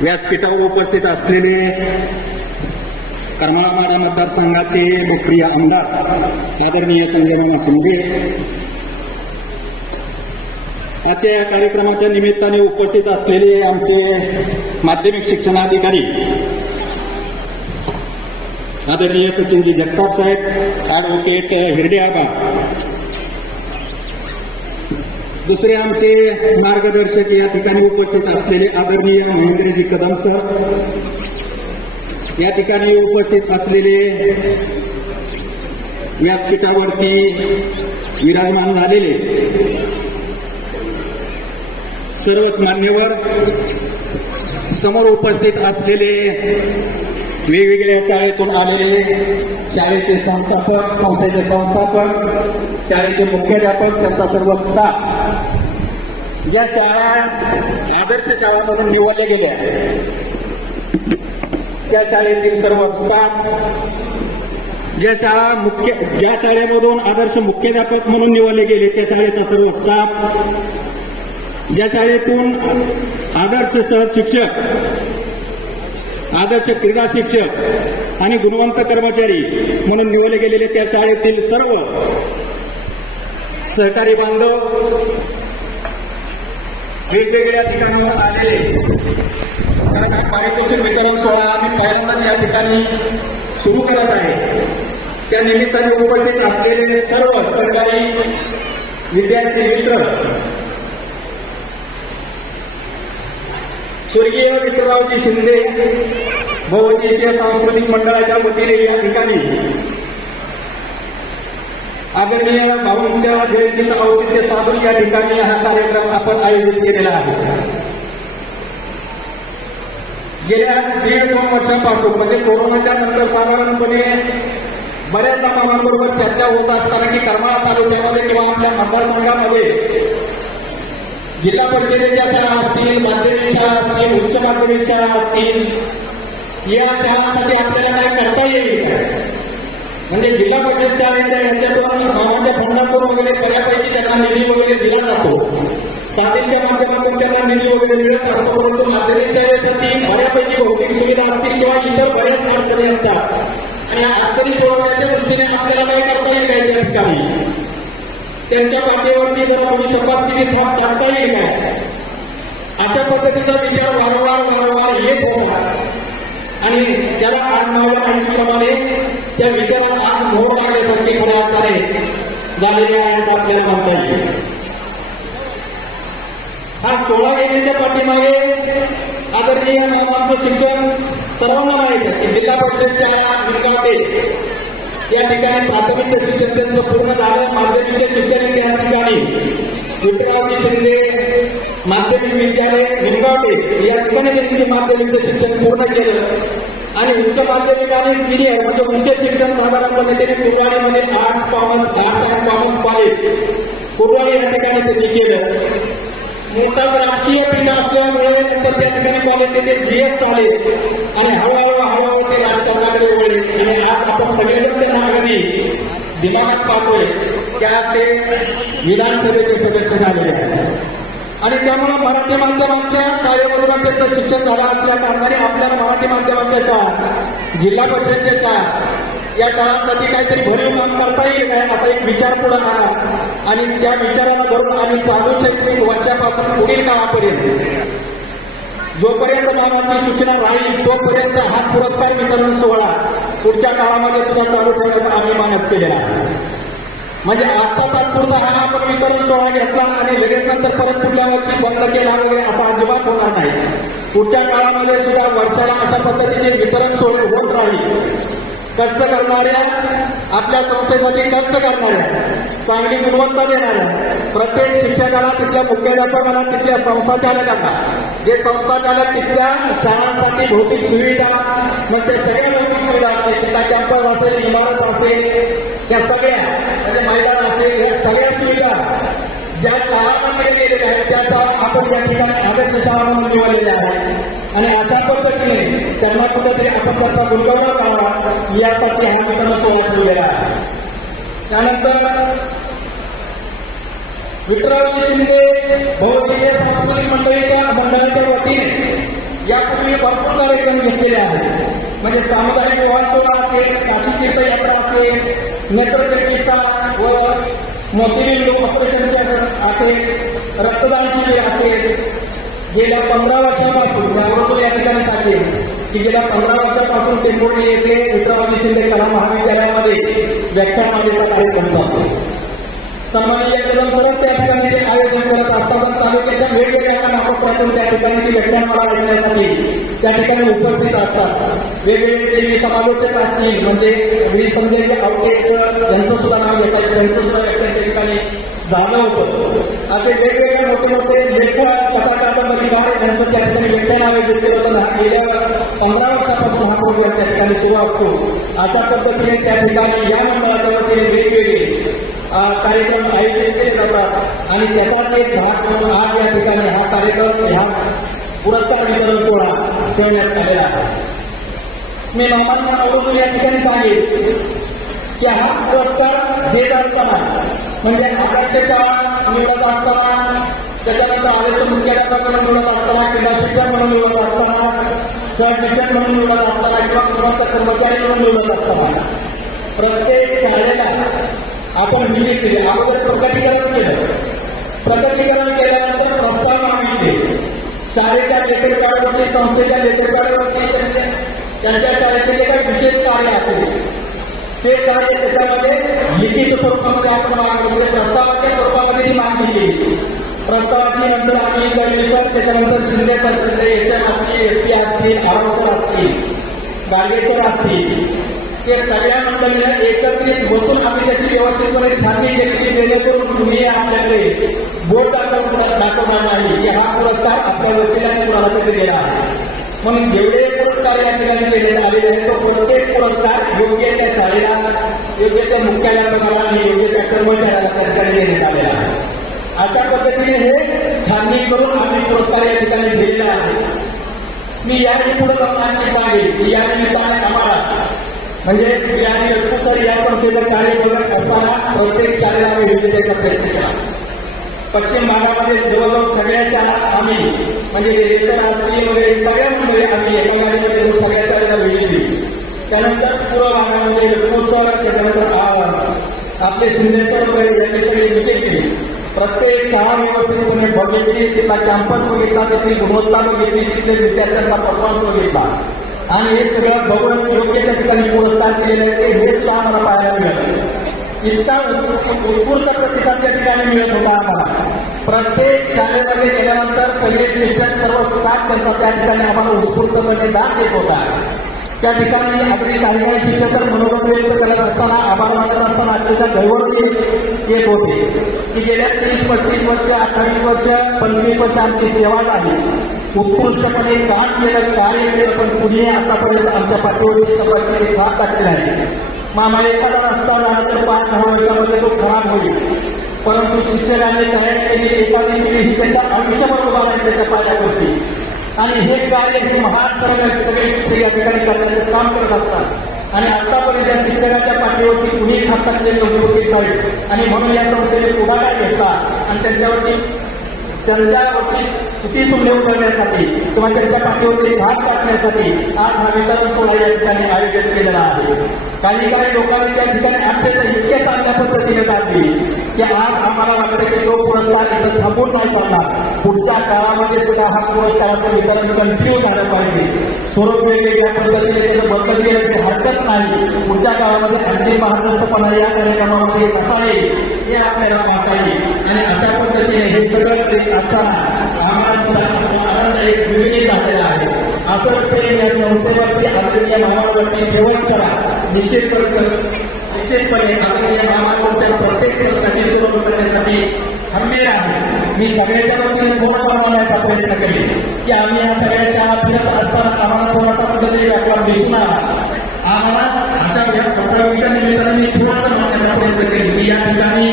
व्यासपीठावर उपस्थित असलेले करमाळा मतदारसंघाचे लोकप्रिय आमदार आदरणीय संजय मामा शिंदे, आजच्या या कार्यक्रमाच्या निमित्ताने उपस्थित असलेले आमचे माध्यमिक शिक्षणाधिकारी आदरणीय सचिनजी जगताप साहेब, ॲडव्होकेट हिरडे आबा, दुसरे आमचे मार्गदर्शक या ठिकाणी उपस्थित असलेले आदरणीय महेंद्रजी कदम सर, या ठिकाणी उपस्थित असलेले व्यासपीठावरती विराजमान झालेले सर्वच मान्यवर, समोर उपस्थित असलेले वेगवेगळ्या शाळेतून आलेले शाळेचे संस्थापक, संस्थेचे संस्थापक, शाळेचे मुख्याध्यापक, त्यांचा सर्व स्टाफ, ज्या शाळा आदर्श शाळांमधून निवडल्या गेल्या त्या शाळेतील सर्व स्टाफ, ज्या शाळेमधून आदर्श मुख्याध्यापक म्हणून निवडले गेले त्या शाळेचा सर्व स्टाफ, ज्या शाळेतून आदर्श सहशिक्षक, आदर्श क्रीडा शिक्षक आणि गुणवंत कर्मचारी म्हणून निवडले गेलेले त्या शाळेतील सर्व सहकारी बांधव, वेगवेगळ्या ठिकाणावर आलेले, कारण पारितोषिक वितरण सोहळा आम्ही पहिल्यांदाच या ठिकाणी सुरू करत आहे, त्या निमित्ताने उपस्थित असलेले सर्व सरकारी विद्यार्थी मित्र, स्वर्गीय विठ्ठलरावजी शिंदे बहुउद्देशीय सांस्कृतिक मंडळाच्या वतीने या ठिकाणी आदरणीय भाऊंच्या जयंतीचं औचित्य साधून या ठिकाणी हा कार्यक्रम आपण आयोजित केलेला आहे. गेल्या 1.5-2 वर्षांपासून म्हणजे कोरोनाच्या नंतर साधारणपणे बऱ्याच जणांबरोबर चर्चा होत असताना की करमाळा तालुक्यामध्ये किंवा आपल्या मतदारसंघामध्ये जिल्हा परिषदेच्या शाळा असतील, माध्यमिक शाळा असतील, उच्च माध्यमिक शाळा असतील, या शाळांसाठी आपल्याला काय करता येईल का? म्हणजे जिल्हा परिषद शाळेच्या यांच्यातून मामाच्या फंडातून वगैरे बऱ्यापैकी त्यांना निधी वगैरे दिला जातो, साधीच्या माध्यमातून त्यांना निधी वगैरे मिळत असतो, परंतु माध्यमिक शाळेसाठी बऱ्यापैकी भौतिक सुविधा असतील किंवा इतर बऱ्याच अडचणी असतात आणि या अडचणी सोडवण्याच्या दृष्टीने आपल्याला काय करता येईल काय त्या ठिकाणी त्यांच्या पाठीवरती जरा तुम्ही तपासणीची थाप टाकता येईल काय, अशा पद्धतीचा विचार वारंवार येत होता आणि त्याला आज मावळ्याप्रमाणे त्या विचाराला आज मोड लागण्यासारखी खऱ्या अर्थाने झालेली आहे असं आपल्याला म्हणता येईल. हा सोहळा घेण्याच्या पाठीमागे आदरणीय मामांचं शिक्षण सर्वांना माहीत आहे की जिल्हा परिषद शाळा विद्यापीठ या ठिकाणी प्राथमिकचे शिक्षण त्यांचं पूर्ण झालं, माध्यमिकचे शिक्षण त्या ठिकाणी विठ्ठलरावजी शिंदे माध्यमिक विद्यालय निमगावडे या ठिकाणी त्यांचे माध्यमिकचे शिक्षण पूर्ण केलं आणि उच्च माध्यमिक आणि सिनियर म्हणजे उच्च शिक्षण साधारणपणे त्यांनी कुर्वाडीमध्ये आर्ट्स अँड कॉमर्स कॉलेज कुर्वाडी या ठिकाणी त्यांनी केलं. मोठाच राजकीय पिंड असल्यामुळे तर त्या ठिकाणी कॉलेजचे जीएस चालले आणि हळूहळू ते राजकारणाकडे वळले आणि आज आपण सगळेजण त्यांना अगदी दिमागात पाहतोय त्या ते विधानसभेचे सदस्य झालेले आहेत आणि त्यामुळे मराठी माध्यमांच्या शाळेबरोबर त्याचं शिक्षण झालं असल्या कारणाने आपल्याला मराठी माध्यमांच्या शाळा, जिल्हा परिषदेच्या शाळा या शाळांसाठी काहीतरी भरीव काम करता येईल काय असा एक विचार पुढे आला आणि त्या विचाराला धरून आम्ही चालू शैक्षणिक वर्षापासून पुढील काळापर्यंत जोपर्यंत मामाची सूचना राहील तोपर्यंत हा पुरस्कार वितरण सोहळा पुढच्या काळामध्ये सुद्धा चालू ठेवण्याचा आम्ही मानस केलेला आहे. म्हणजे आता तात्पुरता हा आपण वितरण सोहळा घेतला आणि लगेच नंतर परत पुढल्या वर्षी बंद केला वगैरे असा अजिबात होणार नाही. पुढच्या काळामध्ये सुद्धा वर्षाला अशा पद्धतीचे वितरण सोहळे होत राहील. कष्ट करणाऱ्या, आपल्या संस्थेसाठी कष्ट करणाऱ्या, चांगली गुणवत्ता देणाऱ्या प्रत्येक शिक्षकाला, तिथल्या मुख्याध्यापकाला, तिथल्या संस्थाचालकांना, जे संस्थाचालक तिथल्या शाळांसाठी भौतिक सुविधा मग त्या सगळ्या भौतिक सुविधा असतील, तिथला कॅम्पस असेल, इमारत असेल, त्या सगळ्या म्हणजे मैदान असेल, या सगळ्या सुविधा ज्या शाळांमध्ये गेलेल्या आहेत त्या शाळा आपण या ठिकाणी आदर्श शाळा म्हणून निवडलेल्या आहेत आणि अशा पद्धतीने त्यांना कुठेतरी आपण त्याचा गुणगौरव करावा यासाठी हा वितरण सोहळा ठेवलेला आहे. त्यानंतर विठ्ठलरावजी शिंदे बहुउद्देशीय सांस्कृतिक मंडळाच्या वतीने यापूर्वी केलेले आहेत. म्हणजे सामुदायिक विवाह सोहळा असेल, काशी तीर्थयात्रा असेल, नेत्रचिकित्सा व मोतीबिंदू ऑपरेशन असेल, रक्तदान शिबिर असेल. गेल्या 15 वर्षापासून याबरोबर या ठिकाणी सांगेल की गेल्या 15 वर्षापासून टेंभुर्णी येथे विक्रमादित्य शिंदे कला महाविद्यालयामध्ये व्याख्यानमालेचा कार्यक्रम चालतो. सन्माननीय कदम सर त्या ठिकाणी ते आयोजन करत असताना तालुक्याच्या वेगवेगळ्या नागरिकांतून त्या ठिकाणी ती व्याख्यानमाला ऐकण्यासाठी त्या ठिकाणी उपस्थित असतात. वेगवेगळे समालोचक असतील म्हणजे संजय आवटे यांचं सुद्धा नाव घेतात, त्यांचं सुद्धा व्याख्यान त्या ठिकाणी झालं होतं. असे वेगवेगळे मोठे मोठे लेखक कथा कादंबरीकार यांचं त्या ठिकाणी व्याख्यान आयोजित केलं होतं. गेल्या 15 वर्षापासून हा प्रोग्राम त्या ठिकाणी सुरू असतो. अशा पद्धतीने त्या ठिकाणी या मंडळाच्या वतीने वेगवेगळे कार्यक्रम आयोजित केले जातात आणि त्याचाच एक भाग म्हणून आज या ठिकाणी हा कार्यक्रम ह्या पुरस्कार वितरण सोहळा ठेवण्यात आलेला आहे. मी नॉर्मल आवडून या ठिकाणी सांगेन की हा पुरस्कार देत असताना म्हणजे आदर्श शाळा निवडत असताना, त्याच्यानंतर आदर्श मुख्याध्यापक म्हणून निवडत असताना, क्रीडा शिक्षक म्हणून निवडत असताना, सहशिक्षक म्हणून निवडत असताना किंवा कुटुंबाचा कर्मचारी म्हणून निवडत असताना प्रत्येक शाळेला आपण विजिट केली. अगोदर प्रकटीकरण केलं. प्रकटीकरण केल्यानंतर प्रस्ताव मागितले. शाळेच्या लेटर पॅडवरती, संस्थेच्या लेटर पॅडवरती त्यांच्या शाळेचे जे काही विशेष कार्य असेल ते कार्य त्याच्यामध्ये लिखित स्वरूपामध्ये आपण मागणी प्रस्तावाच्या स्वरूपामध्ये ही मागणी केली. प्रस्तावाची नंतर आम्ही गणेशर, त्याच्यानंतर शिंदे सर, एसएम असतील, एसपी असतील, आरावकर असतील, गाडगेसर असतील, ते सगळ्या मंडळींना एकत्रित बसून आम्ही त्याची व्यवस्थितपणे छाननी केली जेणेकरून तुम्ही आपल्याकडे बोर्ड दाखवणार नाही की हा पुरस्कार आपल्या वशिल्याने कुणाला तरी दिला आहे. म्हणून जेवढे पुरस्कार या ठिकाणी देण्यात आलेले आहेत तो प्रत्येक पुरस्कार योग्य त्या शाळेला, योग्य त्या मुख्याध्यापकाला आणि योग्य त्या कर्मचाऱ्याला त्या ठिकाणी देण्यात आलेला आहे. अशा पद्धतीने हे छाननी करून आम्ही पुरस्कार या ठिकाणी दिलेला आहे. मी याही पुढे जाऊन सांगेल की या निमित्ताने आम्हाला म्हणजे सर या संस्थेचं कार्य बघत असताना प्रत्येक शाळेला आम्ही विजिट द्यायचा प्रयत्न केला. पश्चिम भागामध्ये जवळजवळ सगळ्या शाळा आम्ही म्हणजे रेल्वेच्या असतील वगैरे सगळ्या मंडळी आम्ही एका गाडीमध्ये सगळ्या शाळेला विजिट दिली. त्यानंतर पूर्व भागामध्ये सर, त्याच्यानंतर आपले शिंदे सर वगैरे यांनी सगळी विजिट केली. प्रत्येक शाळा व्यवस्थितपणे बघितली, तिथला कॅम्पस बघितला, तिथली गुणवत्ता बघितली, तिथले विद्यार्थ्यांचा परफॉर्मन्स बघितला आणि हे सगळं बघून योग्य त्या ठिकाणी पुरस्कार केलेले आहेत. हे सुद्धा आम्हाला पाहायला मिळालं. इतका उत्स्फूर्त प्रतिसाद त्या ठिकाणी मिळत होता आम्हाला. प्रत्येक शाळेमध्ये गेल्यानंतर सगळे शिक्षक, सर्व स्टाफ त्यांचा त्या ठिकाणी आम्हाला उत्स्फूर्तपणे दान देत होता. त्या ठिकाणी अगदी काही काही शिक्षक मनोगत व्यक्त करत असताना, आभार मानत असताना अक्षरशः गैरवरून येत होते की गेल्या 30-35 वर्ष, 28 वर्ष, 25 वर्ष आमची सेवा झाली, उत्कृष्टपणे काम केलं, कार्य केलं, पण कुणी आतापर्यंत आमच्या पाठीवरती सगळ्यांनी भाग टाकले आहे. मामा एखादा रस्ता झाला तर 5-10 वर्षामध्ये तो खराब होईल, परंतु शिक्षकांनी तयारी केली, एखादी पिढी ही त्याच्या आयुष्यभर उभा राहील त्याच्या पायावरती. आणि हे कार्य हे महान सगळे शिक्षक या ठिकाणी करण्याचं काम करत असतात. आणि आतापर्यंत त्या शिक्षकाच्या पाठीवरती कुणी हात टाकलेले होते आणि म्हणून या संस्थेने पुढाकार घेतला आणि त्यांच्यावरती चुकी सुंदर करण्यासाठी किंवा त्यांच्या पाठीवरती भाग टाकण्यासाठी आज हा वितरण सोहळा या ठिकाणी आयोजित केलेला आहे. काही लोकांनी त्या ठिकाणी अक्षरशः इतक्या चांगल्या पद्धतीने काढली की आज आम्हाला वाटतं की तो पुरस्कार इथं थांबून नाही चालणार. पुढच्या काळामध्ये सुद्धा हा पुरस्काराचं वितरण कंटिन्यू झालं पाहिजे. स्वरूप वेगवेगळ्या पद्धतीने त्याचं बदल केलं तरी हरकत नाही. पुढच्या काळामध्ये अंतिम महाराष्ट्रपणा या कार्यक्रमामध्ये कसा येईल हे आपल्याला पाहता येईल. आणि अशा पद्धतीने हे सगळं करीत असताना आम्हाला सुद्धा आनंद एक विविध झालेला आहे. असंच प्रेम या संस्थेवरती, आदरणीय मामावरती ठेवत करा. निश्चितपणे आदरणीय मामावरच्या प्रत्येक प्रश्नाची सुरू करण्यासाठी खंबीर आहे. मी सगळ्याच्या वतीने थोडं बनवण्याचा प्रयत्न केले की आम्ही या सगळ्या शाळा फिरत असताना आम्हाला थोडासा कुठेतरी व्यापार दिसून आला. आम्हाला अशा या प्रस्तावाच्या निमित्ताने मी थोडासा बनवण्याचा प्रयत्न केला की या ठिकाणी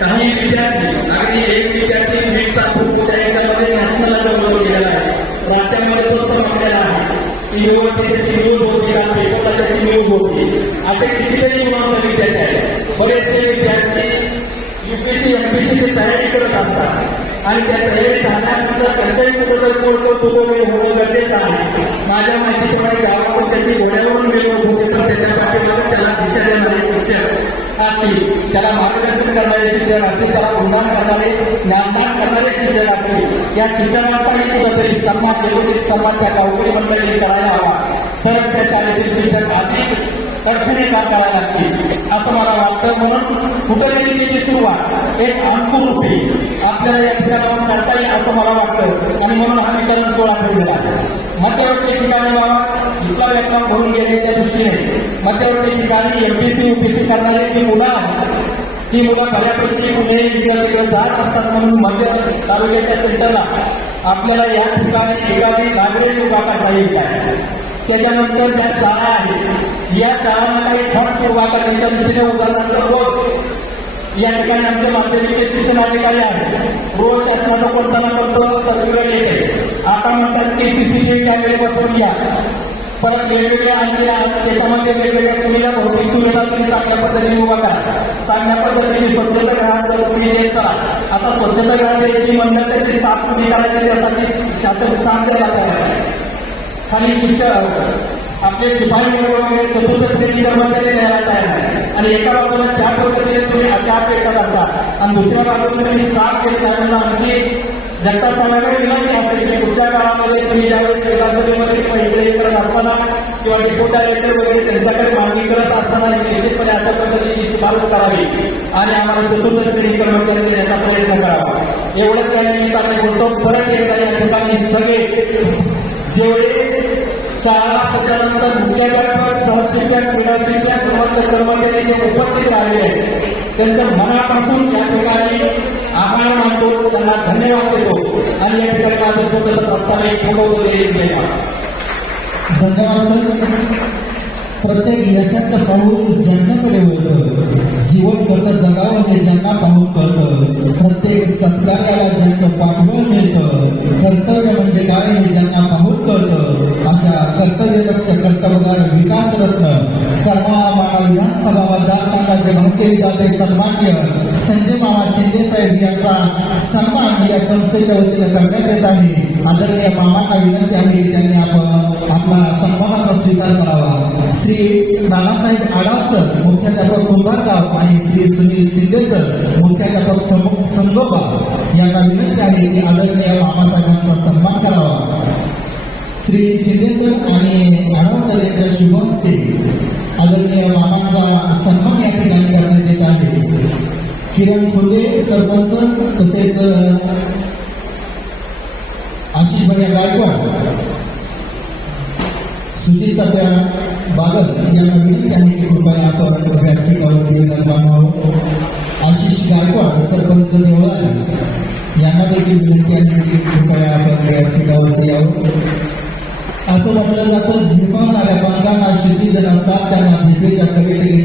काही विद्यार्थी, अगदी एक विद्यार्थी नीटचा खूपच्या याच्यामध्ये नॅशनल लेवलवर गेलेला आहे, राज्यामध्ये तो चमकलेला आहे. टीव्हीवरती त्याची न्यूज होती, का पेपरला त्याची न्यूज होती. असे कितीतरी गुणवंत विद्यार्थी आहेत. बरेचसे विद्यार्थी UPSC MPSCची तयारी करत असतात आणि त्या तयारी झाल्यानंतर त्यांच्याही कुठेतरी कोणतं होणं गरजेचं आहे. माझ्या माहितीप्रमाणे त्याला मार्गदर्शन करणारे शिक्षक असतील, त्याला उन्नयन करणारे ज्ञानदान करणारे शिक्षक असतील. या शिक्षकांचाही कुठंतरी सन्मान, यथोचित सन्मान त्या गावकरी मंडळींनी करायला हवा. तरच त्या शाळेतील शिक्षक अधिक अडचणी काम करायला लागतील असं मला वाटतं. म्हणून कुठेतरी त्याची सुरुवात एक अंकुर रूपी आपल्याला या ठिकाणावर करता येईल असं मला वाटतं. आणि म्हणून हा वितरण सोहळा ठेवलेला आहे. मध्यवर्ती ठिकाणी बाबा इथला व्याख्यान भरून गेले त्या दृष्टीने मध्यवर्ती ठिकाणी एमपीसी यूपीसी करणारे जी मुलं आहेत ती मुलं बऱ्यापैकी पुणे तिकडे जात असतात. म्हणून मध्य तालुक्याच्या सेंटरला आपल्याला या ठिकाणी एखादी लायब्ररी उभा करता येईल आहे. त्याच्यानंतर ज्या शाळा आहेत या शाळांना काही फंड उभा करण्याच्या दृष्टीने उदाहरणार्थ रोज या ठिकाणी आमचे माध्यमिक शिक्षण अधिकारी आहेत. रोज शासनाचा कोणता करतो सर्व्हिवर येते. आता म्हणतात की सीसीटीव्ही कॅमेरे बसवून घ्या. परत वेगवेगळ्या आणखी त्याच्यामध्ये वेगवेगळ्या तुम्ही भौतिक सुविधा तुम्ही चांगल्या पद्धतीने उभा करा. चांगल्या पद्धतीने स्वच्छतागृहात जर तुम्ही द्यायचा आता स्वच्छतागृहात द्यायची म्हणलं तर ती साफ तुम्ही करायची त्यासाठी शासन स्थान द्यायला तयार आहे. खाली शिक्षक आपले शिपाई वगैरे चतुर्थ श्रेणी कर्मचारी द्यायला तयार आहे. आणि एका बाजूला त्या पद्धतीने तुम्ही अशा अपेक्षा करता आणि दुसऱ्या बाजूला तुम्ही स्टाफ घेत त्यावेळेला आणखी जनता समाजाकडे विनंती असेल की पुढच्या काळामध्ये तुम्ही ज्यावेळेस विधानसभेमध्ये इकडे करत असताना किंवा डेपो डायरेक्टर वगैरे त्यांच्याकडे मागणी करत असताना निश्चितपणे अशा पद्धतीची शिफारस करावी आणि आम्हाला चतुर्थ श्रेणी कर्मचारी देण्याचा प्रयत्न करावा. एवढंच या निमित्ताने बोलतो. परत एकदा या ठिकाणी सगळे जेवढे शाळा त्याच्यानंतर मुख्याध्यापक सहशिक्षक क्रीडा शिक्षक समस्त कर्मचारी जे उपस्थित राहिले आहेत त्यांचं मनापासून या ठिकाणी आभार मानतो, त्यांना धन्यवाद देतो आणि या ठिकाणी माझं छोटंसं प्रस्ताव एक धन्यवाद सर. प्रत्येक यशाचं पाऊल ज्यांच्याकडे होतं, जीवन कसं जगावं हे ज्यांना पाहून कळतं, प्रत्येक सत्कार्याला ज्यांचं पाठबळ मिळतं, कर्तव्य म्हणजे काय हे ज्यांना पाहून कळतं, अशा कर्तव्यदक्ष कर्तव्यगार विकास रत्न करमाळा विधानसभा मतदारसंघाचे भारतीय विधाते सन्माननीय संजय मामा शिंदे साहेब यांचा सन्मान या संस्थेच्या वतीने करण्यात येत आहे. आदरणीय मामांना विनंती आहे की त्यांनी आपला सन्मानाचा स्वीकार करावा. श्री बाळासाहेब आडाव सर मुख्याध्यापक कुंभारगाव आणि श्री सुनील शिंदे सर मुख्याध्यापक संगोपा यांना विनंती आहे की आदरणीय मामासाहेबांचा सन्मान करावा. श्री शिंदे सर आणि आडाव सर यांच्या शुभ हस्ते आदरणीय मामांचा सन्मान या ठिकाणी करण्यात येत आहे. किरण खुर्दे सरपंच तसेच आशिष भैया गायकवाड, सुजित तात्या बागल यांना विनंती आहे की कृपया आपण व्यासपीठावरती निर्माण व्हावं. आशिष गायकवाड सरपंच देवळाली यांना देखील विनंती आहे की कृपया आपण व्यासपीठावरती यावं. असं म्हटलं जातं झेपावणाऱ्या पालकांना क्षितिज नसतात, त्यांना झेपेच्या कवितेने